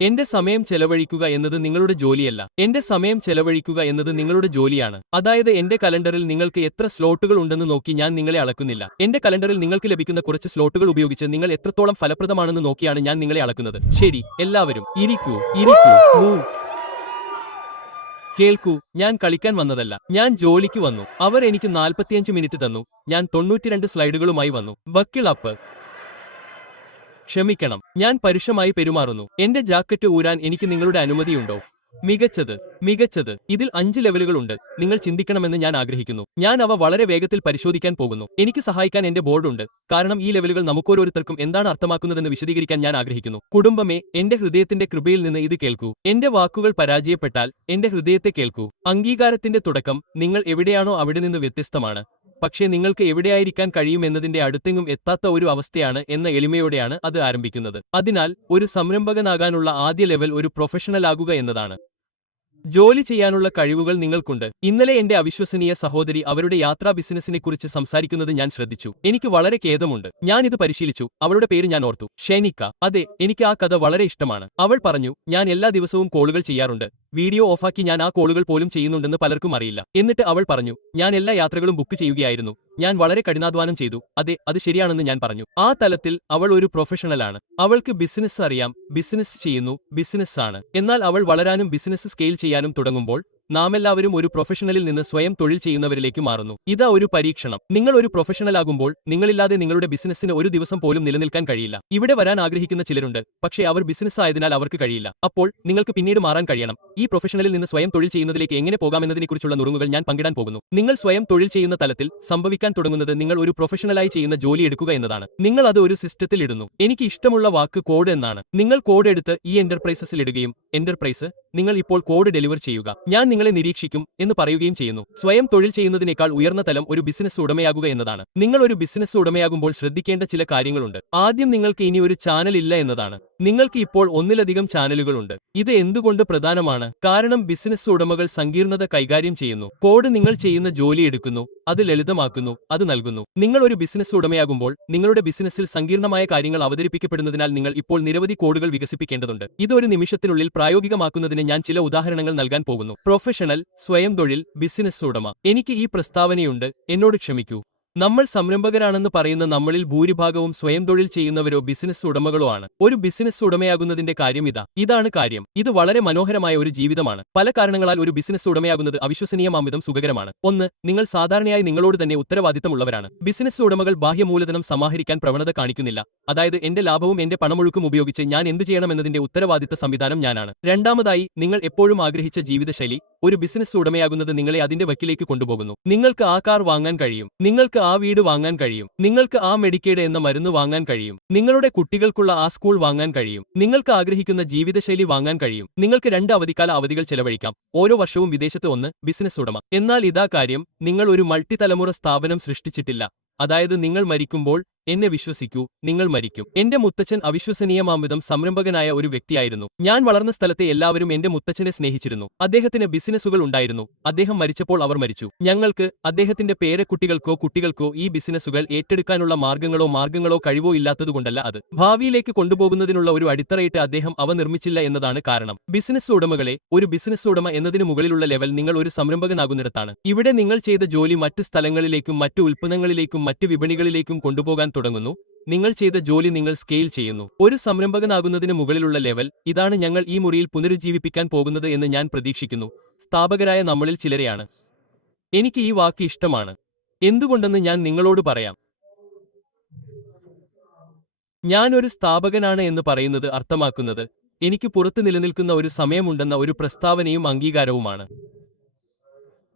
എന്റെ സമയം ചെലവഴിക്കുക എന്നത് നിങ്ങളുടെ ജോലിയല്ല. എന്റെ സമയം ചെലവഴിക്കുക എന്നത് നിങ്ങളുടെ ജോലിയാണ്. അതായത് എന്റെ കലണ്ടറിൽ നിങ്ങൾക്ക് എത്ര സ്ലോട്ടുകൾ ഉണ്ടെന്ന് നോക്കി ഞാൻ നിങ്ങളെ അളക്കുന്നില്ല. എന്റെ കലണ്ടറിൽ നിങ്ങൾക്ക് ലഭിക്കുന്ന കുറച്ച് സ്ലോട്ടുകൾ ഉപയോഗിച്ച് നിങ്ങൾ എത്രത്തോളം ഫലപ്രദമാണെന്ന് നോക്കിയാണ് ഞാൻ നിങ്ങളെ അളക്കുന്നത്. ശരി, എല്ലാവരും ഇരിക്കൂ. കേൾക്കൂ, ഞാൻ കളിക്കാൻ വന്നതല്ല, ഞാൻ ജോലിക്ക് വന്നു. അവർ എനിക്ക് 45 മിനിറ്റ് തന്നു. ഞാൻ 92 സ്ലൈഡുകളുമായി വന്നു. Buckle up. ക്ഷമിക്കണം, ഞാൻ പരുഷമായി പെരുമാറുന്നു. എന്റെ ജാക്കറ്റ് ഊരാൻ എനിക്ക് നിങ്ങളുടെ അനുമതിയുണ്ടോ? മികച്ചത്. ഇതിൽ 5 ലെവലുകളുണ്ട്. നിങ്ങൾ ചിന്തിക്കണമെന്ന് ഞാൻ ആഗ്രഹിക്കുന്നു. ഞാൻ അവ വളരെ വേഗത്തിൽ പരിശോധിക്കാൻ പോകുന്നു. എനിക്ക് സഹായിക്കാൻ എന്റെ ബോർഡുണ്ട്, കാരണം ഈ ലെവലുകൾ നമുക്കോരോരുത്തർക്കും എന്താണ് അർത്ഥമാക്കുന്നതെന്ന് വിശദീകരിക്കാൻ ഞാൻ ആഗ്രഹിക്കുന്നു. കുടുംബമേ, എന്റെ ഹൃദയത്തിന്റെ കൃപയിൽ നിന്ന് ഇത് കേൾക്കൂ. എന്റെ വാക്കുകൾ പരാജയപ്പെട്ടാൽ എന്റെ ഹൃദയത്തെ കേൾക്കൂ. അംഗീകാരത്തിന്റെ തുടക്കം നിങ്ങൾ എവിടെയാണോ അവിടെ നിന്ന് വ്യത്യസ്തമാണ്. പക്ഷേ നിങ്ങൾക്ക് എവിടെയായിരിക്കാൻ കഴിയുമെന്നതിന്റെ അടുത്തെങ്ങും എത്താത്ത ഒരു അവസ്ഥയാണ് എന്ന എളിമയോടെയാണ് അത് ആരംഭിക്കുന്നത്. അതിനാൽ ഒരു സംരംഭകനാകാനുള്ള ആദ്യ ലെവൽ ഒരു പ്രൊഫഷണലാകുക എന്നതാണ്. ജോലി ചെയ്യാനുള്ള കഴിവുകൾ നിങ്ങൾക്കുണ്ട്. ഇന്നലെ എന്റെ അവിശ്വസനീയ സഹോദരി അവരുടെ യാത്രാ ബിസിനസിനെക്കുറിച്ച് സംസാരിക്കുന്നത് ഞാൻ ശ്രദ്ധിച്ചു. എനിക്ക് വളരെ ഖേദമുണ്ട്. ഞാൻ ഇത് പരിശീലിച്ചു. അവളുടെ പേര് ഞാൻ ഓർത്തു. ഷെനിക്ക. അതെ, എനിക്ക് ആ കഥ വളരെ ഇഷ്ടമാണ്. അവൾ പറഞ്ഞു, ഞാൻ എല്ലാ ദിവസവും കോളുകൾ ചെയ്യാറുണ്ട്. വീഡിയോ ഓഫാക്കി ഞാൻ ആ കോളുകൾ പോലും ചെയ്യുന്നുണ്ടെന്ന് പലർക്കും അറിയില്ല. എന്നിട്ട് അവൾ പറഞ്ഞു, ഞാൻ എല്ലാ യാത്രകളും ബുക്ക് ചെയ്യുകയായിരുന്നു. ഞാൻ വളരെ കഠിനാധ്വാനം ചെയ്തു. അതെ, അത് ശരിയാണെന്ന് ഞാൻ പറഞ്ഞു. ആ തലത്തിൽ അവൾ ഒരു പ്രൊഫഷണലാണ്. അവൾക്ക് ബിസിനസ് അറിയാം, ബിസിനസ് ചെയ്യുന്നു, ബിസിനസ് ആണ്. എന്നാൽ അവൾ വളരാനും ബിസിനസ് സ്കെയിൽ ചെയ്യാനും തുടങ്ങുമ്പോൾ നാമെല്ലാവരും ഒരു പ്രൊഫഷണലിൽ നിന്ന് സ്വയം തൊഴിൽ ചെയ്യുന്നവരിലേക്ക് മാറുന്നു. ഇതാ ഒരു പരീക്ഷണം. നിങ്ങൾ ഒരു പ്രൊഫഷണലാകുമ്പോൾ നിങ്ങളില്ലാതെ നിങ്ങളുടെ ബിസിനസ്സിന് ഒരു ദിവസം പോലും നിലനിൽക്കാൻ കഴിയില്ല. ഇവിടെ വരാൻ ആഗ്രഹിക്കുന്ന ചിലരുണ്ട്, പക്ഷേ അവർ ബിസിനസ് ആയതിനാൽ അവർക്ക് കഴിയില്ല. അപ്പോൾ നിങ്ങൾക്ക് പിന്നീട് മാറാൻ കഴിയണം. ഈ പ്രൊഫഷണലിൽ നിന്ന് സ്വയം തൊഴിൽ ചെയ്യുന്നതിലേക്ക് എങ്ങനെ പോകാമെന്നതിനെക്കുറിച്ചുള്ള നുറുങ്ങുകൾ ഞാൻ പങ്കിടാൻ പോകുന്നു. നിങ്ങൾ സ്വയം തൊഴിൽ ചെയ്യുന്ന തലത്തിൽ സംഭവിക്കാൻ തുടങ്ങുന്നത് നിങ്ങൾ ഒരു പ്രൊഫഷണലായി ചെയ്യുന്ന ജോലി എടുക്കുക എന്നതാണ്. നിങ്ങൾ അത് ഒരു സിസ്റ്റത്തിൽ ഇടുന്നു. എനിക്ക് ഇഷ്ടമുള്ള വാക്ക് കോഡ് എന്നാണ്. നിങ്ങൾ കോഡ് എടുത്ത് ഈ എന്റർപ്രൈസസിൽ ഇടുകയും എന്റർപ്രൈസ്, നിങ്ങൾ ഇപ്പോൾ കോഡ് ഡെലിവർ ചെയ്യുക, ഞാൻ നിങ്ങളെ നിരീക്ഷിക്കും എന്ന് പറയുകയും ചെയ്യുന്നു. സ്വയം തൊഴിൽ ചെയ്യുന്നതിനേക്കാൾ ഉയർന്ന തലം ഒരു ബിസിനസ് ഉടമയാകുക എന്നതാണ്. നിങ്ങൾ ഒരു ബിസിനസ് ഉടമയാകുമ്പോൾ ശ്രദ്ധിക്കേണ്ട ചില കാര്യങ്ങളുണ്ട്. ആദ്യം നിങ്ങൾക്ക് ഇനി ഒരു ചാനൽ ഇല്ല എന്നതാണ്. നിങ്ങൾക്ക് ഇപ്പോൾ ഒന്നിലധികം ചാനലുകളുണ്ട്. ഇത് എന്തുകൊണ്ട് പ്രധാനമാണ്? കാരണം ബിസിനസ് ഉടമകൾ സങ്കീർണത കൈകാര്യം ചെയ്യുന്നു. കോഡ് നിങ്ങൾ ചെയ്യുന്ന ജോലി എടുക്കുന്നു, അത് ലളിതമാക്കുന്നു, അത് നൽകുന്നു. നിങ്ങൾ ഒരു ബിസിനസ് ഉടമയാകുമ്പോൾ നിങ്ങളുടെ ബിസിനസ്സിൽ സങ്കീർണമായ കാര്യങ്ങൾ അവതരിപ്പിക്കപ്പെടുന്നതിനാൽ നിങ്ങൾ ഇപ്പോൾ നിരവധി കോഡുകൾ വികസിപ്പിക്കേണ്ടതുണ്ട്. ഇത് ഒരു നിമിഷത്തിനുള്ളിൽ പ്രായോഗികമാക്കുന്നതിന് ഞാൻ ചില ഉദാഹരണങ്ങൾ നൽകാൻ പോകുന്നു. പ്രൊഫഷണൽ, സ്വയം തൊഴിൽ, ബിസിനസ് ഉടമ. എനിക്ക് ഈ പ്രസ്താവനയുണ്ട്, എന്നോട് ക്ഷമിക്കൂ. നമ്മൾ സംരംഭകരാണെന്ന് പറയുന്ന നമ്മളിൽ ഭൂരിഭാഗവും സ്വയം തൊഴിൽ ചെയ്യുന്നവരോ ബിസിനസ് ഉടമകളോ ആണ്. ഒരു ബിസിനസ് ഉടമയാകുന്നതിന്റെ കാര്യം ഇതാണ് കാര്യം. ഇത് വളരെ മനോഹരമായ ഒരു ജീവിതമാണ്. പല കാരണങ്ങളാൽ ഒരു ബിസിനസ് ഉടമയാകുന്നത് അവിശ്വസനീയമാംവിധം സുഖകരമാണ്. ഒന്ന്, നിങ്ങൾ സാധാരണയായി നിങ്ങളോട് തന്നെ ഉത്തരവാദിത്തമുള്ളവരാണ്. ബിസിനസ് ഉടമകൾ ബാഹ്യ മൂലധനം സമാഹരിക്കാൻ പ്രവണത കാണിക്കുന്നില്ല. അതായത് എന്റെ ലാഭവും എന്റെ പണമൊഴുക്കും ഉപയോഗിച്ച് ഞാൻ എന്ത് ചെയ്യണമെന്നതിന്റെ ഉത്തരവാദിത്ത സംവിധാനം ഞാനാണ്. രണ്ടാമതായി, നിങ്ങൾ എപ്പോഴും ആഗ്രഹിച്ച ജീവിതശൈലി. ഒരു ബിസിനസ് ഉടമയാകുന്നത് നിങ്ങളെ അതിന്റെ വക്കിലേക്ക് കൊണ്ടുപോകുന്നു. നിങ്ങൾക്ക് ആ കാർ വാങ്ങാൻ കഴിയും, നിങ്ങൾക്ക് ആ വീട് വാങ്ങാൻ കഴിയും, നിങ്ങൾക്ക് ആ മെഡിക്കേഡ് എന്ന മരുന്ന് വാങ്ങാൻ കഴിയും, നിങ്ങളുടെ കുട്ടികൾക്കുള്ള ആ സ്കൂൾ വാങ്ങാൻ കഴിയും, നിങ്ങൾക്ക് ആഗ്രഹിക്കുന്ന ജീവിതശൈലി വാങ്ങാൻ കഴിയും. നിങ്ങൾക്ക് 2 അവധിക്കാല അവധികൾ ചെലവഴിക്കാം. ഓരോ വർഷവും വിദേശത്ത് ഒന്ന്. ബിസിനസ് ഉടമ. എന്നാൽ ഇതാ കാര്യം, നിങ്ങൾ ഒരു മൾട്ടി തലമുറ സ്ഥാപനം സൃഷ്ടിച്ചിട്ടില്ല. അതായത് നിങ്ങൾ മരിക്കുമ്പോൾ, എന്നെ വിശ്വസിക്കൂ, നിങ്ങൾ മരിക്കും. എന്റെ മുത്തച്ഛൻ അവിശ്വസനീയമാംവിധം സംരംഭകനായ ഒരു വ്യക്തിയായിരുന്നു. ഞാൻ വളർന്ന സ്ഥലത്തെ എല്ലാവരും എന്റെ മുത്തച്ഛനെ സ്നേഹിച്ചിരുന്നു. അദ്ദേഹത്തിന് ബിസിനസ്സുകൾ ഉണ്ടായിരുന്നു. അദ്ദേഹം മരിച്ചപ്പോൾ അവർ മരിച്ചു. ഞങ്ങൾക്ക്, അദ്ദേഹത്തിന്റെ കുട്ടികൾക്കോ ഈ ബിസിനസ്സുകൾ ഏറ്റെടുക്കാനുള്ള മാർഗങ്ങളോ കഴിവോ ഇല്ലാത്തതുകൊണ്ടല്ല, അത് ഭാവിയിലേക്ക് കൊണ്ടുപോകുന്നതിനുള്ള ഒരു അടിത്തറയിട്ട് അദ്ദേഹം അവ നിർമ്മിച്ചില്ല എന്നതാണ് കാരണം. ബിസിനസ് ഉടമകളെ, ഒരു ബിസിനസ് ഉടമ എന്നതിനു മുകളിലുള്ള ലെവൽ നിങ്ങൾ ഒരു സംരംഭകനാകുന്നിടത്താണ്. ഇവിടെ നിങ്ങൾ ചെയ്ത ജോലി മറ്റ് സ്ഥലങ്ങളിലേക്കും മറ്റ് ഉൽപ്പന്നങ്ങളിലേക്കും മറ്റ് വിപണികളിലേക്കും കൊണ്ടുപോകാൻ തുടങ്ങുന്നു. നിങ്ങൾ ചെയ്ത ജോലി നിങ്ങൾ സ്കെയിൽ ചെയ്യുന്നു. ഒരു സംരംഭകനാകുന്നതിന് മുകളിലുള്ള ലെവൽ ഇതാണ് ഞങ്ങൾ ഈ മുറിയിൽ പുനരുജ്ജീവിപ്പിക്കാൻ പോകുന്നത് എന്ന് ഞാൻ പ്രതീക്ഷിക്കുന്നു. സ്ഥാപകരായ നമ്മളിൽ ചിലരെയാണ്. എനിക്ക് ഈ വാക്ക് ഇഷ്ടമാണ്. എന്തുകൊണ്ടെന്ന് ഞാൻ നിങ്ങളോട് പറയാം. ഞാൻ ഒരു സ്ഥാപകനാണ് എന്ന് പറയുന്നത് അർത്ഥമാക്കുന്നത് എനിക്ക് പുറത്ത് നിലനിൽക്കുന്ന ഒരു സമയമുണ്ടെന്ന ഒരു പ്രസ്താവനയും അംഗീകാരവുമാണ്.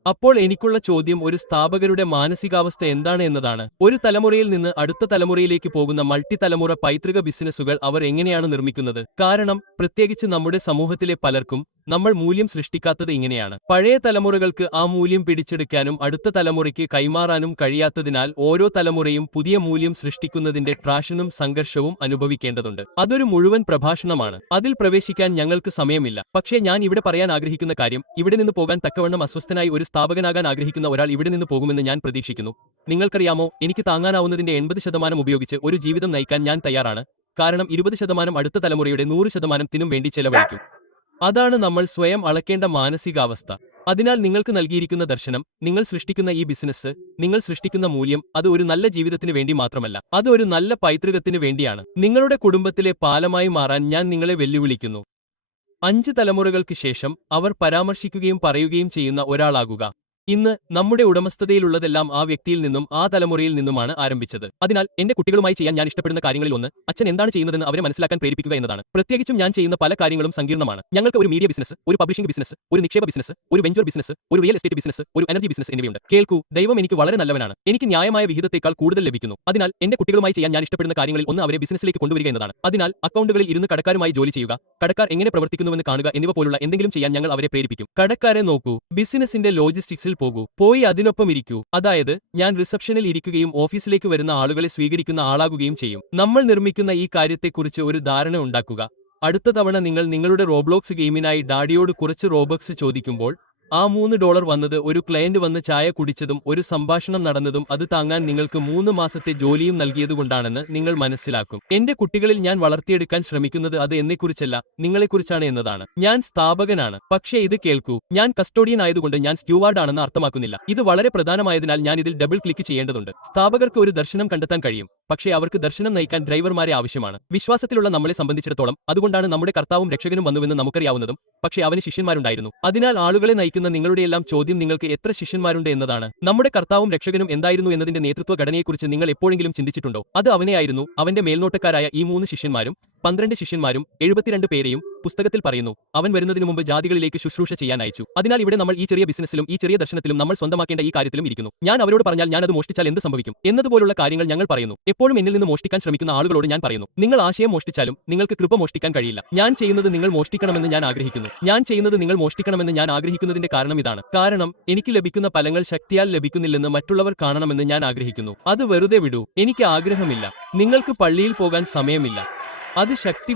അപ്പോൾ എനിക്കുള്ള ചോദ്യം, ഒരു സ്ഥാപകരുടെ മാനസികാവസ്ഥ എന്താണ് എന്നതാണ്. ഒരു തലമുറയിൽ നിന്ന് അടുത്ത തലമുറയിലേക്ക് പോകുന്ന മൾട്ടി തലമുറ പൈതൃക ബിസിനസ്സുകൾ അവർ എങ്ങനെയാണ് നിർമ്മിക്കുന്നത്? കാരണം, പ്രത്യേകിച്ച് നമ്മുടെ സമൂഹത്തിലെ പലർക്കും നമ്മൾ മൂല്യം സൃഷ്ടിക്കാത്തത് ഇങ്ങനെയാണ്. പഴയ തലമുറകൾക്ക് ആ മൂല്യം പിടിച്ചെടുക്കാനും അടുത്ത തലമുറയ്ക്ക് കൈമാറാനും കഴിയാത്തതിനാൽ ഓരോ തലമുറയും പുതിയ മൂല്യം സൃഷ്ടിക്കുന്നതിന്റെ ട്രാഷനും സംഘർഷവും അനുഭവിക്കേണ്ടതുണ്ട്. അതൊരു മുഴുവൻ പ്രഭാഷണമാണ്. അതിൽ പ്രവേശിക്കാൻ ഞങ്ങൾക്ക് സമയമില്ല. പക്ഷേ ഞാൻ ഇവിടെ പറയാൻ ആഗ്രഹിക്കുന്ന കാര്യം, ഇവിടെ നിന്ന് പോകാൻ തക്കവണ്ണം അസ്വസ്ഥനായി ഒരു സ്ഥാപകനാകാൻ ആഗ്രഹിക്കുന്ന ഒരാൾ ഇവിടെ നിന്ന് പോകുമെന്ന് ഞാൻ പ്രതീക്ഷിക്കുന്നു. നിങ്ങൾക്കറിയാമോ, എനിക്ക് താങ്ങാനാവുന്നതിന്റെ 80% ഉപയോഗിച്ച് ഒരു ജീവിതം നയിക്കാൻ ഞാൻ തയ്യാറാണ്. കാരണം 20% അടുത്ത തലമുറയുടെ 100%ത്തിനും വേണ്ടി ചെലവഴിക്കും. അതാണ് നമ്മൾ സ്വയം അളക്കേണ്ട മാനസികാവസ്ഥ. അതിനാൽ നിങ്ങൾക്ക് നൽകിയിരിക്കുന്ന ദർശനം, നിങ്ങൾ സൃഷ്ടിക്കുന്ന ഈ ബിസിനസ്, നിങ്ങൾ സൃഷ്ടിക്കുന്ന മൂല്യം, അത് ഒരു നല്ല ജീവിതത്തിന് വേണ്ടി മാത്രമല്ല, അത് ഒരു നല്ല പൈതൃകത്തിന് വേണ്ടിയാണ്. നിങ്ങളുടെ കുടുംബത്തിലെ പാലമായി മാറാൻ ഞാൻ നിങ്ങളെ വെല്ലുവിളിക്കുന്നു. 5 തലമുറകൾക്ക് ശേഷം അവർ പരാമർശിക്കുകയും പറയുകയും ചെയ്യുന്ന ഒരാളാകുക. ഇന്ന് നമ്മുടെ ഉടമസ്ഥതയിലുള്ളതെല്ലാം ആ വ്യക്തിയിൽ നിന്നും ആ തലമുറയിൽ നിന്നുമാണ് ആരംഭിച്ചത്. അതിനാൽ എന്റെ കുട്ടികളുമായി ചെയ്യാൻ ഞാൻ ഇഷ്ടപ്പെടുന്ന കാര്യങ്ങളിൽ ഒന്ന്, അച്ഛൻ എന്താണ് ചെയ്യുന്നതെന്ന് അവരെ മനസ്സിലാക്കാൻ പ്രേരിപ്പിക്കുക എന്നതാണ്. പ്രത്യേകിച്ചും ഞാൻ ചെയ്യുന്ന പല കാര്യങ്ങളും സങ്കീർണ്ണമാണ്. ഞങ്ങൾക്ക് ഒരു മീഡിയ ബിസിനസ്, ഒരു പബ്ലിഷിംഗ് ബിസിനസ്, ഒരു നിക്ഷേപ ബിസിനസ്, ഒരു വെഞ്ചർ ബിസിനസ്, ഒരു റിയൽ എസ്റ്റേറ്റ് ബിസിനസ്, ഒരു എനർജി ബിസിനസ് എന്നിവയുണ്ട്. കേൾക്കൂ, ദൈവം എനിക്ക് വളരെ നല്ലവനാണ്. എനിക്ക് ന്യായമായ വിഹിതത്തേക്കാൾ കൂടുതൽ ലഭിക്കുന്നു. അതിനാൽ എന്റെ കുട്ടികളുമായി ചെയ്യാൻ ഞാൻ ഇഷ്ടപ്പെടുന്ന കാര്യങ്ങളിൽ ഒന്ന് അവരെ ബിസിനസ്സിലേക്ക് കൊണ്ടുവരിക എന്നതാണ്. അതിനാൽ അക്കൗണ്ടുകളിൽ ഇരുന്ന് കടക്കാരുമായി ജോലി ചെയ്യുക, കടക്കാർ എങ്ങനെ പ്രവർത്തിക്കുന്നുവെന്ന് കാണുക എന്നിവ പോലുള്ള എന്തെങ്കിലും ചെയ്യാൻ ഞങ്ങൾ അവരെ പ്രേരിപ്പിക്കും. കടക്കാരെ നോക്കൂ, ബിസിനസിന്റെ ലോജിസ്റ്റിക്സിൽ പോയി അതിനൊപ്പം ഇരിക്കൂ. അതായത് ഞാൻ റിസപ്ഷനിൽ ഇരിക്കുകയും ഓഫീസിലേക്ക് വരുന്ന ആളുകളെ സ്വീകരിക്കുന്ന ആളാകുകയും ചെയ്യും. നമ്മൾ നിർമ്മിക്കുന്ന ഈ കാര്യത്തെക്കുറിച്ച് ഒരു ധാരണ ഉണ്ടാക്കുക. അടുത്ത തവണ നിങ്ങൾ നിങ്ങളുടെ റോബ്ലോക്സ് ഗെയിമിനായി ഡാഡിയോട് കുറച്ച് റോബക്സ് ചോദിക്കുമ്പോൾ ആ $3 വന്നത് ഒരു ക്ലയന്റ് വന്ന് ചായ കുടിച്ചതും ഒരു സംഭാഷണം നടന്നതും അത് താങ്ങാൻ നിങ്ങൾക്ക് 3 മാസത്തെ ജോലിയും നൽകിയതുകൊണ്ടാണെന്ന് നിങ്ങൾ മനസ്സിലാക്കും. എന്റെ കുട്ടികളിൽ ഞാൻ വളർത്തിയെടുക്കാൻ ശ്രമിക്കുന്നത് അത് എന്നെക്കുറിച്ചല്ല, നിങ്ങളെക്കുറിച്ചാണ് എന്നതാണ്. ഞാൻ സ്ഥാപകനാണ്, പക്ഷേ ഇത് കേൾക്കൂ, ഞാൻ കസ്റ്റോഡിയൻ ആയതുകൊണ്ട് ഞാൻ സ്റ്റ്യൂവാർഡ് ആണെന്ന് അർത്ഥമാക്കുന്നില്ല. ഇത് വളരെ പ്രധാനമായതിനാൽ ഞാൻ ഇതിൽ ഡബിൾ ക്ലിക്ക് ചെയ്യേണ്ടതുണ്ട്. സ്ഥാപകർക്ക് ഒരു ദർശനം കണ്ടെത്താൻ കഴിയും, പക്ഷേ അവർക്ക് ദർശനം നയിക്കാൻ ഡ്രൈവർമാരെ ആവശ്യമാണ്. വിശ്വാസത്തിലുള്ള നമ്മളെ സംബന്ധിച്ചിടത്തോളം അതുകൊണ്ടാണ് നമ്മുടെ കർത്താവും രക്ഷകനും വന്നുവെന്ന് നമുക്കറിയാവുന്നതും, പക്ഷേ അവന് ശിഷ്യന്മാരുണ്ടായിരുന്നു. അതിനാൽ ആളുകളെ നയിക്കുന്ന നിങ്ങളുടെയെല്ലാം ചോദ്യം നിങ്ങൾക്ക് എത്ര ശിഷ്യന്മാരുണ്ട് എന്നതാണ്. നമ്മുടെ കർത്താവും രക്ഷകനും എന്തായിരുന്നു എന്നതിന്റെ നേതൃത്വ ഘടനയെക്കുറിച്ച് നിങ്ങൾ എപ്പോഴെങ്കിലും ചിന്തിച്ചിട്ടുണ്ടോ? അത് അവനെയായിരുന്നു. അവന്റെ മേൽനോട്ടക്കാരായ ഈ 3 ശിഷ്യന്മാരും 12 ശിഷ്യന്മാരും 72 പേരെയും പുസ്തകത്തിൽ പറയുന്നു. അവൻ വരുന്നതിനു മുമ്പ് ജാതികളിലേക്ക് ശുശ്രൂഷ ചെയ്യാൻ അയച്ചു. അതിനാൽ ഇവിടെ നമ്മൾ ഈ ചെറിയ ബിസിനസ്സിലും ഈ ചെറിയ ദർശനത്തിലും നമ്മൾ സ്വന്തമാക്കേണ്ട ഈ കാര്യത്തിലും ഇരിക്കുന്നു. ഞാൻ അവരോട് പറഞ്ഞാൽ ഞാൻ അത് മോഷ്ടിച്ചാൽ എന്ത് സംഭവിക്കും എന്നതുപോലുള്ള കാര്യങ്ങൾ ഞങ്ങൾ പറയുന്നു. എപ്പോഴും എന്നിൽ നിന്ന് മോഷ്ടിക്കാൻ ശ്രമിക്കുന്ന ആളുകളോട് ഞാൻ പറയുന്നു, നിങ്ങൾ ആശയം മോഷ്ടിച്ചാലും നിങ്ങൾക്ക് കൃപ മോഷ്ടിക്കാൻ കഴിയില്ല. ഞാൻ ചെയ്യുന്നത് നിങ്ങൾ മോഷ്ടിക്കണമെന്ന് ഞാൻ ആഗ്രഹിക്കുന്നു. ഞാൻ ചെയ്യുന്നത് നിങ്ങൾ മോഷ്ടിക്കണമെന്ന് ഞാൻ ആഗ്രഹിക്കുന്നതിന്റെ കാരണം ഇതാണ്. കാരണം എനിക്ക് ലഭിക്കുന്ന ഫലങ്ങൾ ശക്തിയാൽ ലഭിക്കുന്നില്ലെന്ന് മറ്റുള്ളവർ കാണണമെന്ന് ഞാൻ ആഗ്രഹിക്കുന്നു. അത് വെറുതെ വിടൂ, എനിക്ക് ആഗ്രഹമില്ല. നിങ്ങൾക്ക് പള്ളിയിൽ പോകാൻ സമയമില്ല. അത് ശക്തി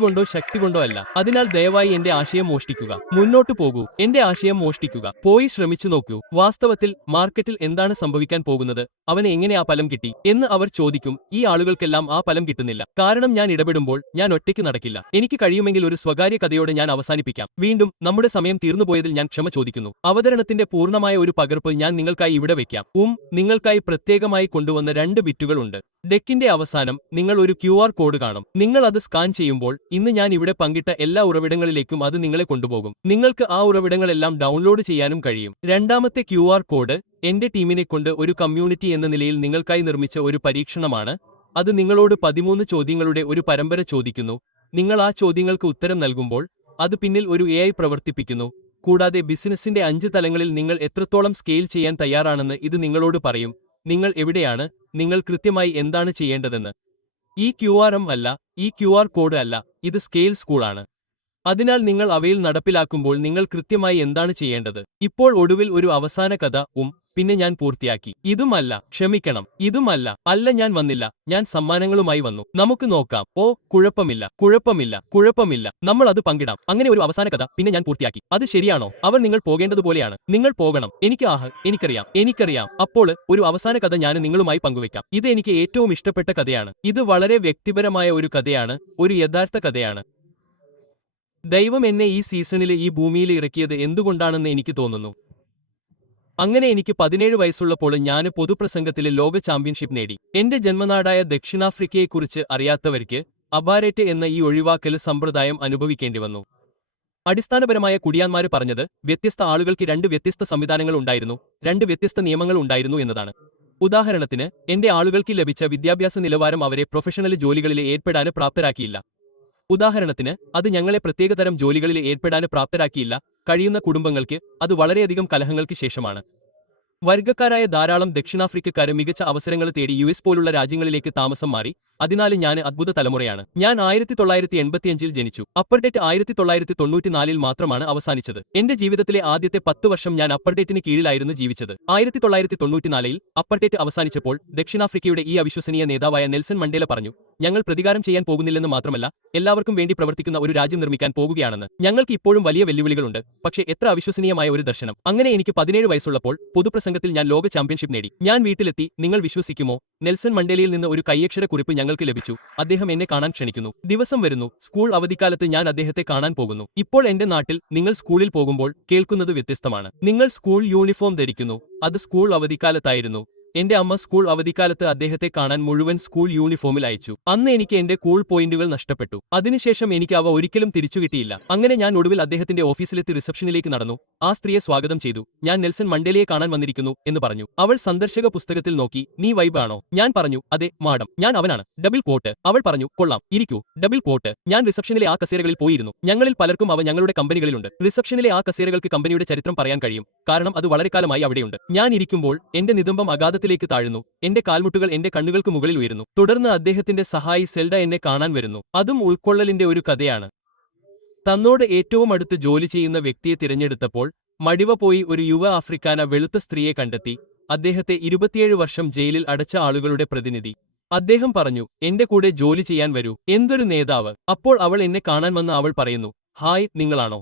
കൊണ്ടോ അല്ല. അതിനാൽ ദയവായി എന്റെ ആശയം മോഷ്ടിക്കുക. മുന്നോട്ടു പോകൂ, എന്റെ ആശയം മോഷ്ടിക്കുക. പോയി ശ്രമിച്ചു നോക്കൂ. വാസ്തവത്തിൽ മാർക്കറ്റിൽ എന്താണ് സംഭവിക്കാൻ പോകുന്നത്, അവന് എങ്ങനെ ആ ഫലം കിട്ടി എന്ന് അവർ ചോദിക്കും. ഈ ആളുകൾക്കെല്ലാം ആ ഫലം കിട്ടുന്നില്ല. കാരണം ഞാൻ ഇടപെടുമ്പോൾ ഞാൻ ഒറ്റയ്ക്ക് നടക്കില്ല. എനിക്ക് കഴിയുമെങ്കിൽ ഒരു സ്വകാര്യ കഥയോടെ ഞാൻ അവസാനിപ്പിക്കാം. വീണ്ടും നമ്മുടെ സമയം തീർന്നുപോയതിൽ ഞാൻ ക്ഷമ ചോദിക്കുന്നു. അവതരണത്തിന്റെ പൂർണ്ണമായ ഒരു പകർപ്പ് ഞാൻ നിങ്ങൾക്കായി ഇവിടെ വെക്കാം. നിങ്ങൾക്കായി പ്രത്യേകമായി കൊണ്ടുവന്ന 2 ബിറ്റുകൾ ഉണ്ട്. ഡെക്കിന്റെ അവസാനം നിങ്ങൾ ഒരു QR കോഡ് കാണും. നിങ്ങൾ അത് സ്കാൻ ചെയ്യുമ്പോൾ ഇന്ന് ഞാൻ ഇവിടെ പങ്കിട്ട എല്ലാ ഉറവിടങ്ങളിലേക്കും അത് നിങ്ങളെ കൊണ്ടുപോകും. നിങ്ങൾക്ക് ആ ഉറവിടങ്ങളെല്ലാം ഡൗൺലോഡ് ചെയ്യാനും കഴിയും. രണ്ടാമത്തെ QR കോഡ് എന്റെ ടീമിനെ കൊണ്ട് ഒരു കമ്മ്യൂണിറ്റി എന്ന നിലയിൽ നിങ്ങൾക്കായി നിർമ്മിച്ച ഒരു പരീക്ഷണമാണ്. അത് നിങ്ങളോട് 13 ചോദ്യങ്ങളുടെ ഒരു പരമ്പര ചോദിക്കുന്നു. നിങ്ങൾ ആ ചോദ്യങ്ങൾക്ക് ഉത്തരം നൽകുമ്പോൾ അത് പിന്നിൽ ഒരു AI പ്രവർത്തിപ്പിക്കുന്നു. കൂടാതെ ബിസിനസിന്റെ 5 തലങ്ങളിൽ നിങ്ങൾ എത്രത്തോളം സ്കെയിൽ ചെയ്യാൻ തയ്യാറാണെന്ന് ഇത് നിങ്ങളോട് പറയും. നിങ്ങൾ എവിടെയാണ്, നിങ്ങൾ കൃത്യമായി എന്താണ് ചെയ്യേണ്ടതെന്ന്. ഈ QRM അല്ല, ഈ QR കോഡ് അല്ല, ഇത് സ്കെയിൽ സ്കൂളാണ്. അതിനാൽ നിങ്ങൾ അവയിൽ നടപ്പിലാക്കുമ്പോൾ നിങ്ങൾ കൃത്യമായി എന്താണ് ചെയ്യേണ്ടത്. ഇപ്പോൾ ഒടുവിൽ ഒരു അവസാന കഥ. പിന്നെ ഞാൻ പൂർത്തിയാക്കി. ഇതുമല്ല, ക്ഷമിക്കണം, ഇതുമല്ല, അല്ല, ഞാൻ വന്നില്ല, ഞാൻ സമ്മാനങ്ങളുമായി വന്നു. നമുക്ക് നോക്കാം. കുഴപ്പമില്ല, നമ്മൾ അത് പങ്കിടാം. അങ്ങനെ ഒരു അവസാന കഥ. പിന്നെ ഞാൻ പൂർത്തിയാക്കി. അത് ശരിയാണോ? അവർ നിങ്ങൾ പോകേണ്ടതുപോലെയാണ്. നിങ്ങൾ പോകണം. എനിക്കറിയാം. അപ്പോൾ ഒരു അവസാന കഥ ഞാൻ നിങ്ങളുമായി പങ്കുവെക്കാം. ഇത് എനിക്ക് ഏറ്റവും ഇഷ്ടപ്പെട്ട കഥയാണ്. ഇത് വളരെ വ്യക്തിപരമായ ഒരു കഥയാണ്, ഒരു യഥാർത്ഥ കഥയാണ്. ദൈവം എന്നെ ഈ സീസണിൽ ഈ ഭൂമിയിൽ ഇറക്കിയത് എന്തുകൊണ്ടാണെന്ന് എനിക്ക് തോന്നുന്നു. അങ്ങനെ എനിക്ക് 17 വയസ്സുള്ളപ്പോൾ ഞാൻ പൊതുപ്രസംഗത്തിലെ ലോക ചാമ്പ്യൻഷിപ്പ് നേടി. എന്റെ ജന്മനാടായ ദക്ഷിണാഫ്രിക്കയെക്കുറിച്ച് അറിയാത്തവർക്ക് അബാരേറ്റ് എന്ന ഈ ഒഴിവാക്കൽ സമ്പ്രദായം അനുഭവിക്കേണ്ടി വന്നു. അടിസ്ഥാനപരമായ കുടിയാന്മാര് പറഞ്ഞത് വ്യത്യസ്ത ആളുകൾക്ക് 2 വ്യത്യസ്ത സംവിധാനങ്ങൾ ഉണ്ടായിരുന്നു, 2 വ്യത്യസ്ത നിയമങ്ങൾ ഉണ്ടായിരുന്നു എന്നതാണ്. ഉദാഹരണത്തിന്, എന്റെ ആളുകൾക്ക് ലഭിച്ച വിദ്യാഭ്യാസ നിലവാരം അവരെ പ്രൊഫഷണൽ ജോലികളിൽ ഏർപ്പെടാൻ പ്രാപ്തരാക്കിയില്ല. ഉദാഹരണത്തിന്, അത് ഞങ്ങളെ പ്രത്യേകതരം ജോലികളിൽ ഏർപ്പെടാൻ പ്രാപ്തരാക്കിയില്ല. കഴിയുന്ന കുടുംബങ്ങൾക്ക് അത് വളരെയധികം കലഹങ്ങൾക്ക് ശേഷമാണ്. വർഗ്ഗക്കാരായ ധാരാളം ദക്ഷിണാഫ്രിക്കക്കാര് മികച്ച അവസരങ്ങൾ തേടി US പോലുള്ള രാജ്യങ്ങളിലേക്ക് താമസം മാറി. അതിനാൽ ഞാൻ അദ്ഭുത തലമുറയാണ്. ഞാൻ 1985-ൽ ജനിച്ചു. അപ്പർടേറ്റ് 1994-ൽ മാത്രമാണ് അവസാനിച്ചത്. എന്റെ ജീവിതത്തിലെ ആദ്യത്തെ 10 വർഷം ഞാൻ അപ്പർടേറ്റിന് കീഴിലായിരുന്നു ജീവിച്ചത്. 1994-ൽ അപ്പർടേറ്റ് അവസാനിച്ചപ്പോൾ ദക്ഷിണാഫ്രിക്കയുടെ ഈ അവിശ്വസനീയ നേതാവായ നെൽസൺ മണ്ടേല പറഞ്ഞു, ഞങ്ങൾ പ്രതികാരം ചെയ്യാൻ പോകുന്നില്ലെന്ന് മാത്രമല്ല എല്ലാവർക്കും വേണ്ടി പ്രവർത്തിക്കുന്ന ഒരു രാജ്യം നിർമ്മിക്കാൻ പോകുകയാണെന്ന്. ഞങ്ങൾക്ക് ഇപ്പോഴും വലിയ വെല്ലുവിളികളുണ്ട്, പക്ഷേ എത്ര അവിശ്വസനീയമായ ഒരു ദർശനം. അങ്ങനെ എനിക്ക് 17 വയസ്സുള്ളപ്പോൾ പൊതുപ്രസംഗത്തിൽ ഞാൻ ലോക ചാമ്പ്യൻഷിപ്പ് നേടി. ഞാൻ വീട്ടിലെത്തി. നിങ്ങൾ വിശ്വസിക്കുമോ, നെൽസൺ മണ്ടേലയിൽ നിന്ന് ഒരു കൈയക്ഷര കുറിപ്പ് ഞങ്ങൾക്ക് ലഭിച്ചു. അദ്ദേഹം എന്നെ കാണാൻ ക്ഷണിക്കുന്നു. ദിവസം വരുന്നു. സ്കൂൾ അവധിക്കാലത്ത് ഞാൻ അദ്ദേഹത്തെ കാണാൻ പോകുന്നു. ഇപ്പോൾ എന്റെ നാട്ടിൽ നിങ്ങൾ സ്കൂളിൽ പോകുമ്പോൾ കേൾക്കുന്നത് വ്യത്യസ്തമാണ്. നിങ്ങൾ സ്കൂൾ യൂണിഫോം ധരിക്കുന്നു. അത് സ്കൂൾ അവധിക്കാലത്തായിരുന്നു. എന്റെ അമ്മ സ്കൂൾ അവധിക്കാലത്ത് അദ്ദേഹത്തെ കാണാൻ മുഴുവൻ സ്കൂൾ യൂണിഫോമിൽ അയച്ചു. അന്ന് എനിക്ക് എന്റെ കൂൾ പോയിന്റുകൾ നഷ്ടപ്പെട്ടു. അതിനുശേഷം എനിക്ക് അവ ഒരിക്കലും തിരിച്ചു കിട്ടിയില്ല. അങ്ങനെ ഞാൻ ഒടുവിൽ അദ്ദേഹത്തിന്റെ ഓഫീസിലെത്തി റിസപ്ഷനിലേക്ക് നടന്നു. ആ സ്ത്രീയെ സ്വാഗതം ചെയ്തു. ഞാൻ നെൽസൺ മണ്ടേലയെ കാണാൻ വന്നിരിക്കുന്നു എന്ന് പറഞ്ഞു. അവൾ സന്ദർശക പുസ്തകത്തിൽ നോക്കി. നീ വൈബ് ആണോ? ഞാൻ പറഞ്ഞു, അതെ മാഡം, ഞാൻ അവനാണ്. Double quote. അവൾ പറഞ്ഞു, കൊള്ളാം, ഇരിക്കൂ. Double quote. ഞാൻ റിസപ്ഷനിലെ ആ കസേരകളിൽ പോയിരുന്നു. ഞങ്ങളിൽ പലർക്കും അവ ഞങ്ങളുടെ കമ്പനികളിലുണ്ട്. റിസപ്ഷനിലെ ആ കസേരകൾക്ക് കമ്പനിയുടെ ചരിത്രം പറയാൻ കഴിയും, കാരണം അത് വളരെ കാലമായി അവിടെയുണ്ട്. ഞാൻ ഇരിക്കുമ്പോൾ എന്റെ നിതംബം അഗാധത്തിലേക്ക് താഴുന്നു. എന്റെ കാൽമുട്ടുകൾ എന്റെ കണ്ണുകൾക്ക് മുകളിൽ ഉയരുന്നു. തുടർന്ന് അദ്ദേഹത്തിന്റെ സഹായി സെൽഡ എന്നെ കാണാൻ വരുന്നു. അതും ഉൾക്കൊള്ളലിന്റെ ഒരു കഥയാണ്. തന്നോട് ഏറ്റവും അടുത്ത് ജോലി ചെയ്യുന്ന വ്യക്തിയെ തിരഞ്ഞെടുത്തപ്പോൾ മടിവ പോയി ഒരു യുവ ആഫ്രിക്കാന വെളുത്ത സ്ത്രീയെ കണ്ടെത്തി. അദ്ദേഹത്തെ 27 വർഷം ജയിലിൽ അടച്ച ആളുകളുടെ പ്രതിനിധി. അദ്ദേഹം പറഞ്ഞു, എന്റെ കൂടെ ജോലി ചെയ്യാൻ വരൂ. എന്തൊരു നേതാവ്. അപ്പോൾ അവൾ എന്നെ കാണാൻ വന്ന് അവൾ പറയുന്നു, ഹായ്, നിങ്ങളാണോ?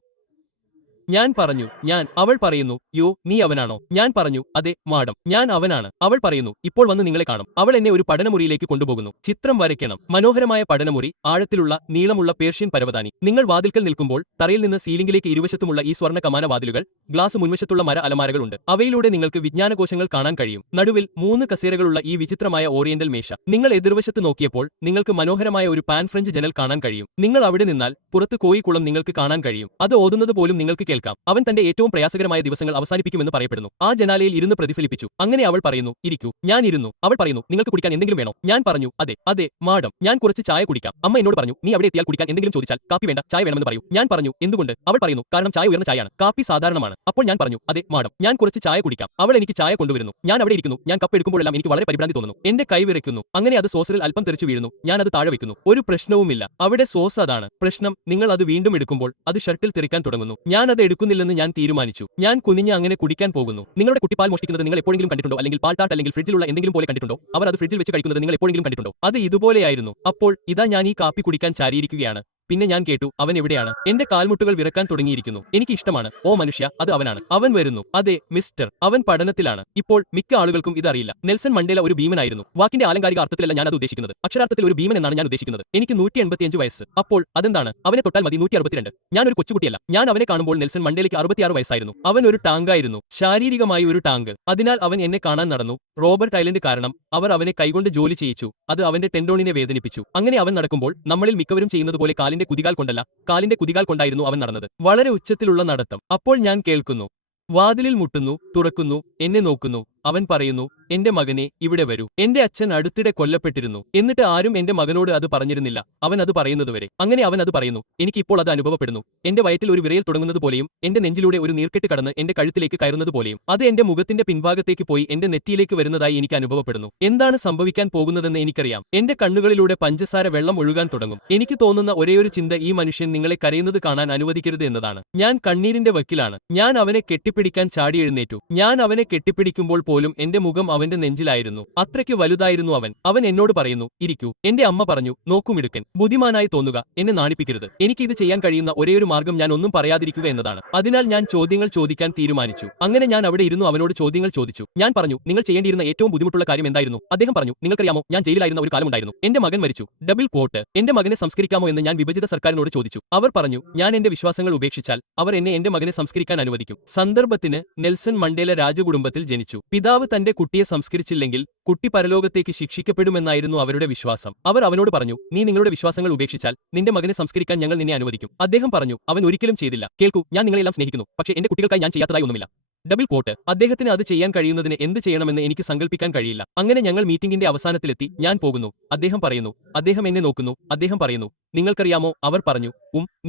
ഞാൻ പറഞ്ഞു, ഞാൻ. അവൾ പറയുന്നു, യോ, നീ അവനാണോ? ഞാൻ പറഞ്ഞു, അതെ മാഡം, ഞാൻ അവനാണ്. അവൾ പറയുന്നു, ഇപ്പോൾ വന്ന് നിങ്ങളെ കാണും. അവൾ എന്നെ ഒരു പഠനമുറിയിലേക്ക് കൊണ്ടുപോകുന്നു. ചിത്രം വരയ്ക്കണം. മനോഹരമായ പഠനമുറി, ആഴത്തിലുള്ള നീളമുള്ള പേർഷ്യൻ പരവതാനി. നിങ്ങൾ വാതിൽക്കൽ നിൽക്കുമ്പോൾ തറയിൽ നിന്ന് സീലിംഗിലേക്ക് ഇരുവശത്തുമുള്ള ഈ സ്വർണ്ണ കമാന വാതിലുകൾ, ഗ്ലാസ് മുൻവശത്തുള്ള മര അലമാരകളുണ്ട്. അവയിലൂടെ നിങ്ങൾക്ക് വിജ്ഞാനകോശങ്ങൾ കാണാൻ കഴിയും. നടുവിൽ 3 കസേരകളുള്ള ഈ വിചിത്രമായ ഓറിയന്റൽ മേശ. നിങ്ങൾ എതിർവശത്ത് നോക്കിയപ്പോൾ നിങ്ങൾക്ക് മനോഹരമായ ഒരു പാൻ ഫ്രഞ്ച് ജനൽ കാണാൻ കഴിയും. നിങ്ങൾ അവിടെ നിന്നാൽ പുറത്ത് കോയിക്കുളം നിങ്ങൾക്ക് കാണാൻ കഴിയും. അത് ഓതുന്നത് പോലും നിങ്ങൾക്ക് കേൾക്കാം. അവൻ തന്റെ ഏറ്റവും പ്രയാസകരമായ ദിവസങ്ങൾ അവസാനിപ്പിക്കുമെന്ന് പറയപ്പെടുന്നു. ആ ജനാലയിൽ ഇരുന്ന് പ്രതിഫലിപ്പിച്ചു. അങ്ങനെ അവൾ പറയുന്നു, ഇരിക്കൂ. ഞാൻ ഇരുന്നു. അവൾ പറയുന്നു, നിങ്ങൾക്ക് കുടിക്കാൻ എന്തെങ്കിലും വേണോ? ഞാൻ പറഞ്ഞു, അതെ, അതെ മാഡം, ഞാൻ കുറച്ച് ചായ കുടിക്കാം. അമ്മ എന്നോട് പറഞ്ഞു, നീ അവിടെ എത്തിയാൽ കുടിക്കാൻ എന്തെങ്കിലും ചോദിച്ചാൽ കാപ്പി വേണ്ട, ചായ വേണമെന്ന് പറയൂ. ഞാൻ പറഞ്ഞു, എന്തുകൊണ്ട്? അവൾ പറയുന്നു, കാരണം ചായ ഉയർന്ന ചായയാണ്, കാപ്പി സാധാരണമാണ്. അപ്പോൾ ഞാൻ പറഞ്ഞു, അതെ മാഡം, ഞാൻ കുറച്ച് ചായ കുടിക്കാം. അവൾ എനിക്ക് ചായ കൊണ്ടുവരുന്നു. ഞാൻ അവിടെ ഇരിക്കുന്നു. ഞാൻ കപ്പ് എടുക്കുമ്പോഴെല്ലാം എനിക്ക് വളരെ പരിഭ്രാന്തി തോന്നുന്നു. എന്റെ കൈ വിറയ്ക്കുന്നു. അങ്ങനെ അത് സോസറിൽ അല്പം തെറിച്ചു വീഴുന്നു. ഞാൻ അത് താഴെ വെക്കുന്നു. ഒരു പ്രശ്നവുമില്ല. അവിടെ സോസ് അതാണ് പ്രശ്നം. നിങ്ങൾ അത് വീണ്ടും എടുക്കുമ്പോൾ അത് ഷർട്ടിൽ തെറിക്കാൻ തുടങ്ങുന്നു. ഞാൻ അത് എടുക്കുന്നില്ലെന്ന് ഞാൻ തീരുമാനിച്ചു. ഞാൻ കുനിഞ്ഞ് അങ്ങനെ കുടിക്കാൻ പോകുന്നു. നിങ്ങളുടെ കുട്ടി പാൽ മോഷ്ടിക്കുന്നത് നിങ്ങൾ എപ്പോഴെങ്കിലും കണ്ടിട്ടുണ്ടോ? അല്ലെങ്കിൽ പാൽ ടാട്ട് അല്ലെങ്കിൽ ഫ്രിഡ്ജിലുള്ള എന്തെങ്കിലും പോലെ കണ്ടിട്ടുണ്ടോ? അവർ അത് ഫ്രിഡ്ജിൽ വെച്ച് കഴിക്കുന്നത് നിങ്ങൾ എപ്പോഴെങ്കിലും കണ്ടിട്ടുണ്ടോ? അത് ഇതുപോലെയായിരുന്നു. അപ്പോൾ ഇതാ ഞാൻ ഈ കാപ്പി കുടിക്കാൻ ചാരിയിരിക്കുകയാണ്. പിന്നെ ഞാൻ കേട്ടു, അവൻ എവിടെയാണ്? എന്റെ കാൽമുട്ടുകൾ വിറക്കാൻ തുടങ്ങിയിരിക്കുന്നു. എനിക്ക് ഇഷ്ടമാണ്. ഓ മനുഷ്യ, അത് അവനാണ്. അവൻ വരുന്നു. അതെ മിസ്റ്റർ, അവൻ പഠനത്തിലാണ്. ഇപ്പോൾ മിക്ക ആളുകൾക്കും ഇതറിയില്ല. നെൽസൺ മണ്ടേല ഒരു ഭീമനായിരുന്നു. വാക്കിന്റെ ആലങ്കാരിക അർത്ഥത്തിലല്ല ഞാൻ അത് ഉദ്ദേശിക്കുന്നത്. അക്ഷരാർത്ഥത്തിൽ ഒരു ഭീമൻ എന്നാണ് ഞാൻ ഉദ്ദേശിക്കുന്നത്. എനിക്ക് 185 വയസ്സ്. അപ്പോൾ അതെന്താണ്? അവനെ തൊട്ടാൽ മതി 162. ഞാൻ ഒരു കൊച്ചുകുട്ടിയല്ല. ഞാൻ അവനെ കാണുമ്പോൾ നെൽസൺ മണ്ടേലയ്ക്ക് 66 വയസ്സായിരുന്നു. അവൻ ഒരു ടാങ്കായിരുന്നു. ശാരീരികമായി ഒരു ടാങ്ക്. അതിനാൽ അവൻ എന്നെ കാണാൻ നടന്നു. റോബർട്ട് ഐലൻഡ് കാരണം അവർ അവനെ കൈകൊണ്ട് ജോലി ചെയ്യിച്ചു. അത് അവന്റെ ടെൻഡോണിനെ വേദനിപ്പിച്ചു. അങ്ങനെ അവൻ നടക്കുമ്പോൾ നമ്മളിൽ മിക്കവരും ചെയ്യുന്നത് പോലെ കാലിന്റെ കുതികാൽ കൊണ്ടല്ല, കാലിന്റെ കുതികാൽ കൊണ്ടായിരുന്നു അവൻ നടന്നത്. വളരെ ഉച്ചത്തിലുള്ള നടത്തം. അപ്പോൾ ഞാൻ കേൾക്കുന്നു. വാതിലിൽ മുട്ടുന്നു, തുറക്കുന്നു, എന്നെ നോക്കുന്നു. അവൻ പറയുന്നു, എന്റെ മകനെ, ഇവിടെ വരൂ. എന്റെ അച്ഛൻ അടുത്തിടെ കൊല്ലപ്പെട്ടിരുന്നു. എന്നിട്ട് ആരും എന്റെ മകനോട് അത് പറഞ്ഞിരുന്നില്ല, അവൻ അത് പറയുന്നതുവരെ. അങ്ങനെ അവൻ അത് പറയുന്നു. എനിക്ക് ഇപ്പോൾ അത് അനുഭവപ്പെടുന്നു. എന്റെ വയറ്റിൽ ഒരു വിറയൽ തുടങ്ങുന്നത് പോലെയും എന്റെ നെഞ്ചിലൂടെ ഒരു നീർക്കെട്ട് കടന്ന് എന്റെ കഴുത്തിലേക്ക് കയറുന്നത് പോലെയും. അത് എന്റെ മുഖത്തിന്റെ പിൻഭാഗത്തേക്ക് പോയി എന്റെ നെറ്റിയിലേക്ക് വരുന്നതായി എനിക്ക് അനുഭവപ്പെടുന്നു. എന്താണ് സംഭവിക്കാൻ പോകുന്നതെന്ന് എനിക്കറിയാം. എന്റെ കണ്ണുകളിലൂടെ പഞ്ചസാര വെള്ളം ഒഴുകാൻ തുടങ്ങും. എനിക്ക് തോന്നുന്ന ഒരേയൊരു ചിന്ത ഈ മനുഷ്യൻ നിങ്ങളെ കരയുന്നത് കാണാൻ അനുവദിക്കരുത് എന്നതാണ്. ഞാൻ കണ്ണീരിന്റെ വക്കിലാണ്. ഞാൻ അവനെ കെട്ടിപ്പിടിക്കാൻ ചാടി എഴുന്നേറ്റു. ഞാൻ അവനെ കെട്ടിപ്പിടിക്കുമ്പോൾ പോലും എന്റെ മുഖം അവന്റെ നെഞ്ചിലായിരുന്നു. അത്രയ്ക്ക് വലുതായിരുന്നു അവൻ. അവൻ എന്നോട് പറയുന്നു, ഇരിക്കൂ. എന്റെ അമ്മ പറഞ്ഞു, നോക്കുമിടുക്കൻ, ബുദ്ധിമാനായി തോന്നുക, എന്നെ നാണിപ്പിക്കരുത്. എനിക്ക് ഇത് ചെയ്യാൻ കഴിയുന്ന ഒരേയൊരു മാർഗം ഞാൻ ഒന്നും പറയാതിരിക്കുക എന്നതാണ്. അതിനാൽ ഞാൻ ചോദ്യങ്ങൾ ചോദിക്കാൻ തീരുമാനിച്ചു. അങ്ങനെ ഞാൻ അവിടെ ഇരുന്നു അവനോട് ചോദ്യങ്ങൾ ചോദിച്ചു. ഞാൻ പറഞ്ഞു, നിങ്ങൾ ചെയ്യേണ്ടിയിരുന്ന ഏറ്റവും ബുദ്ധിമുട്ടുള്ള കാര്യം എന്തായിരുന്നു? അദ്ദേഹം പറഞ്ഞു, നിങ്ങൾക്കറിയാമോ, ഞാൻ ജയിലിലായിരുന്ന ഒരു കാലമുണ്ടായിരുന്നു. എന്റെ മകൻ മരിച്ചു. Double quote. എന്റെ മകനെ സംസ്കരിക്കാമോ എന്ന് ഞാൻ വിഭജിത സർക്കാരിനോട് ചോദിച്ചു. അവർ പറഞ്ഞു, ഞാൻ എന്റെ വിശ്വാസങ്ങൾ ഉപേക്ഷിച്ചാൽ അവർ എന്നെ എന്റെ മകനെ സംസ്കരിക്കാൻ അനുവദിക്കും. സന്ദർഭത്തിന് നെൽസൺ മണ്ടേല രാജകുടുംബത്തിൽ ജനിച്ചു. പിതാവ് തന്റെ കുട്ടിയെ സംസ്കരിച്ചില്ലെങ്കിൽ കുട്ടി പരലോകത്തേക്ക് ശിക്ഷിക്കപ്പെടുമെന്നായിരുന്നു അവരുടെ വിശ്വാസം. അവർ അവനോട് പറഞ്ഞു, നീ നിങ്ങളുടെ വിശ്വാസങ്ങൾ ഉപേക്ഷിച്ചാൽ നിന്റെ മകനെ സംസ്കരിക്കാൻ ഞങ്ങൾ നിന്നെ അനുവദിക്കും. അദ്ദേഹം പറഞ്ഞു, അവൻ ഒരിക്കലും ചെയ്തില്ല. കേൾക്കൂ, ഞാൻ നിങ്ങളെല്ലാം സ്നേഹിക്കുന്നു, പക്ഷേ എന്റെ കുട്ടികൾക്കായി ഞാൻ ചെയ്യാത്തതായി ഒന്നുമില്ല. Double quote. അദ്ദേഹത്തിന് അത് ചെയ്യാൻ കഴിയുന്നതിന് എന്ത് ചെയ്യണമെന്ന് എനിക്ക് സങ്കല്പിക്കാൻ കഴിയില്ല. അങ്ങനെ ഞങ്ങൾ മീറ്റിംഗിന്റെ അവസാനത്തിലെത്തി. ഞാൻ പോകുന്നു. അദ്ദേഹം പറയുന്നു. അദ്ദേഹം എന്നെ നോക്കുന്നു. അദ്ദേഹം പറയുന്നു, നിങ്ങൾക്കറിയാമോ? അവർ പറഞ്ഞു,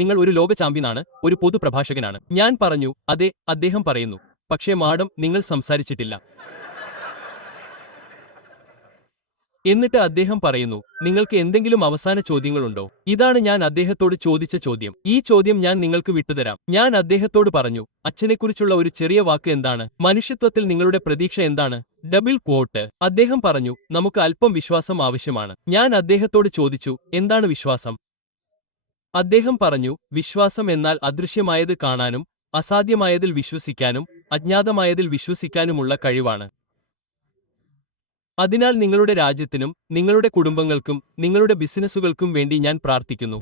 നിങ്ങൾ ഒരു ലോക ചാമ്പ്യനാണ്, ഒരു പൊതു പ്രഭാഷകനാണ്. ഞാൻ പറഞ്ഞു, അതെ. അദ്ദേഹം പറയുന്നു, പക്ഷേ മാഡം, നിങ്ങൾ സംസാരിച്ചിട്ടില്ല. എന്നിട്ട് അദ്ദേഹം പറയുന്നു, നിങ്ങൾക്ക് എന്തെങ്കിലും അവസാന ചോദ്യങ്ങളുണ്ടോ? ഇതാണ് ഞാൻ അദ്ദേഹത്തോട് ചോദിച്ച ചോദ്യം. ഈ ചോദ്യം ഞാൻ നിങ്ങൾക്ക് വിട്ടുതരാം. ഞാൻ അദ്ദേഹത്തോട് പറഞ്ഞു, അച്ഛനെക്കുറിച്ചുള്ള ഒരു ചെറിയ വാക്ക് എന്താണ്? മനുഷ്യത്വത്തിൽ നിങ്ങളുടെ പ്രതീക്ഷ എന്താണ്? Double quote. അദ്ദേഹം പറഞ്ഞു, നമുക്ക് അല്പം വിശ്വാസം ആവശ്യമാണ്. ഞാൻ അദ്ദേഹത്തോട് ചോദിച്ചു, എന്താണ് വിശ്വാസം? അദ്ദേഹം പറഞ്ഞു, വിശ്വാസം എന്നാൽ അദൃശ്യമായത് കാണാനും അസാധ്യമായതിൽ വിശ്വസിക്കാനും അജ്ഞാതമായതിൽ വിശ്വസിക്കാനുമുള്ള കഴിവാണ്. അതിനാൽ നിങ്ങളുടെ രാജ്യത്തിനും നിങ്ങളുടെ കുടുംബങ്ങൾക്കും നിങ്ങളുടെ ബിസിനസ്സുകൾക്കും വേണ്ടി ഞാൻ പ്രാർത്ഥിക്കുന്നു.